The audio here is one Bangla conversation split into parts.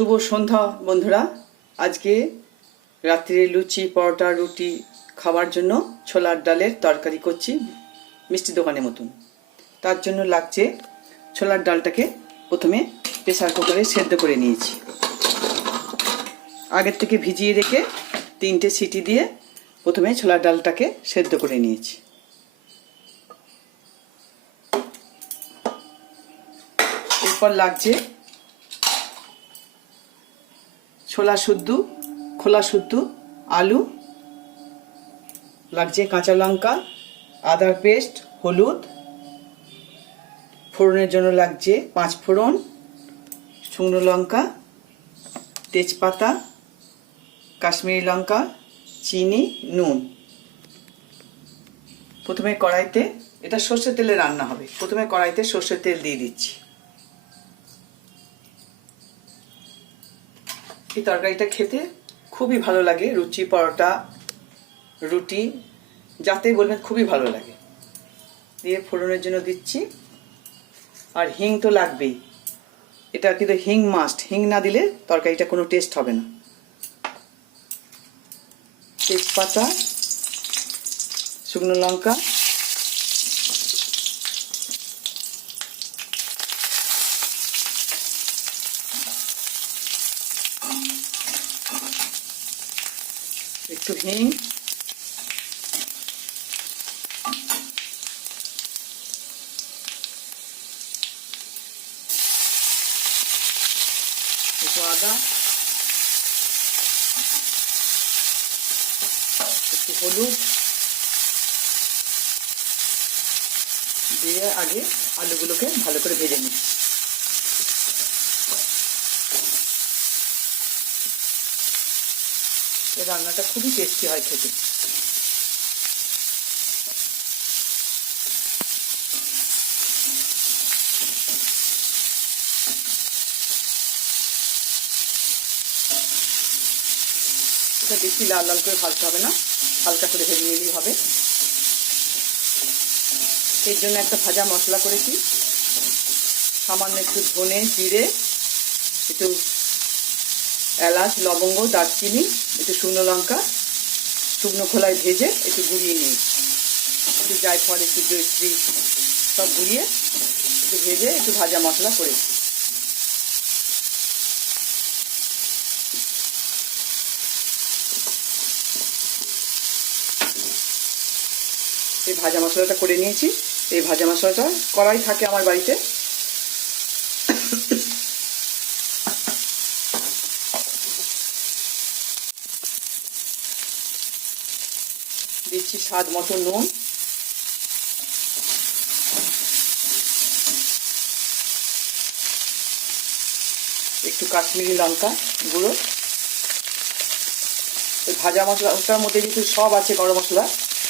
শুভ সন্ধ্যা, বন্ধুরা। আজকে রাত্রে লুচি, পরোটা, রুটি খাওয়ার জন্য ছোলার ডালের তরকারি করছি মিষ্টি দোকানের মতন। তার জন্য লাগছে ছোলার ডালটাকে প্রথমে প্রেসার কুকারে সেদ্ধ করে নিয়েছি। আগের থেকে ভিজিয়ে রেখে তিনটে সিটি দিয়ে প্রথমে ছোলার ডালটাকে সেদ্ধ করে নিয়েছি। এরপর লাগছে ছোলা শুদ্ধ, খোলা শুদ্ধ, আলু, লাগছে কাঁচা লঙ্কা আদার পেস্ট, হলুদ। ফোড়নের জন্য লাগছে পাঁচ ফোড়ন, শুকনো লঙ্কা, তেজপাতা, কাশ্মীরি লঙ্কা, চিনি, নুন। প্রথমে কড়াইতে, এটা সর্ষের তেলে রান্না হবে। প্রথমে কড়াইতে সর্ষের তেল দিয়ে দিচ্ছি। এই তরকারিটা খেতে খুবই ভালো লাগে। রুচি, পরোটা, রুটি, যাতে বলবেন খুবই ভালো লাগে। দিয়ে ফোড়নের জন্য দিচ্ছি। আর হিং তো লাগবেই। এটা কিন্তু হিং মাস্ট হিং না দিলে তরকারিটা কোনো টেস্ট হবে না। তেজপাতা, শুকনো লঙ্কা একটু হিং একটু আদা। একটু হলুদ। দিয়ে আগে আলুগুলোকে ভালো করে ভেজে নিচ্ছি। এই রান্নাটা খুবই টেস্টি হয় খেতে। এটা বেশি লাল লাল করে ভাজতে হবে না, হালকা করে ভেজে নিলেই হবে। এর জন্য একটা ভাজা মশলা করেছি। সামান্য একটু ধনে, জিরে, একটু এলাচ, লবঙ্গ, দারচিনি, একটু শুকনো লঙ্কা, শুকনো খোলায় ভেজে একটু গুঁড়িয়ে নিই। একটু জায়ফল একটু জয়ত্রী সব গুঁড়িয়ে একটু ভেজে একটু ভাজা মশলা করেছি এই ভাজা মশলাটা করে নিয়েছি। এই ভাজা মশলাটা কড়াই থাকে আমার বাড়িতে। দিচ্ছি স্বাদ মতো নুন। একটু কাশ্মীরি লঙ্কা গুঁড়ো। ভাজা মশলাটার মধ্যে যেহেতু সব আছে গরম মশলা।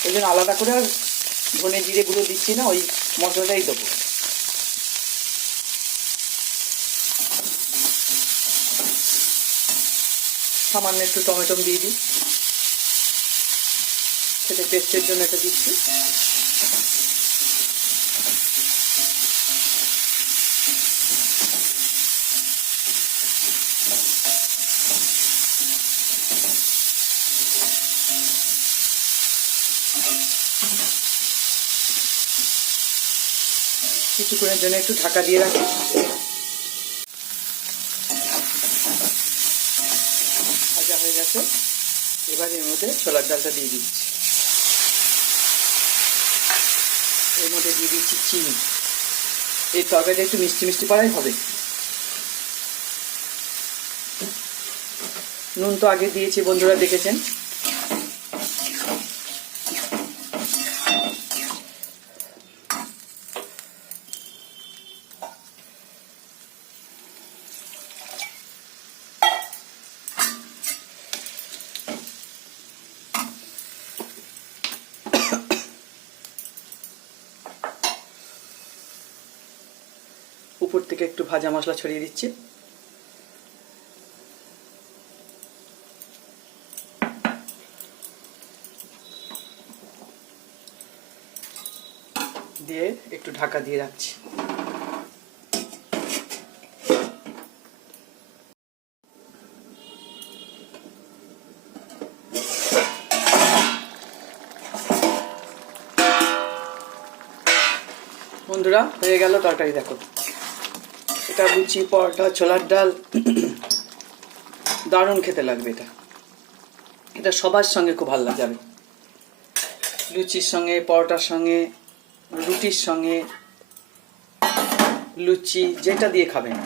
ওই জন্য আলাদা করে আর ধনে জিরে গুঁড়ো দিচ্ছি না, ওই মশলাটাই দেবো। সামান্য একটু টমেটো দিয়ে দিই। সেটা পেস্টের জন্য এটা দিচ্ছি। কিছুক্ষণের জন্য একটু ঢাকা দিয়ে রাখি। ভাজা হয়ে গেছে। এবার এর মধ্যে ছোলার ডালটা দিয়ে দিচ্ছি। মধ্যে দিয়ে দিচ্ছি চিনি। এই তরকারিটা একটু মিষ্টি মিষ্টি পাড়াই হবে। নুন তো আগে দিয়েছি, বন্ধুরা দেখেছেন। উপর থেকে একটু ভাজা মশলা ছড়িয়ে দিচ্ছি। দিয়ে একটু ঢাকা দিয়ে রাখছি। বন্ধুরা, হয়ে গেল তরকারি, দেখো। এটা লুচি পরোটা, ছোলার ডাল। দারুণ খেতে লাগবে এটা। এটা সবার সঙ্গে খুব ভালো যাবে লুচির সঙ্গে, পরোটার সঙ্গে, রুটির সঙ্গে, লুচি, যেটা দিয়ে খাবেন।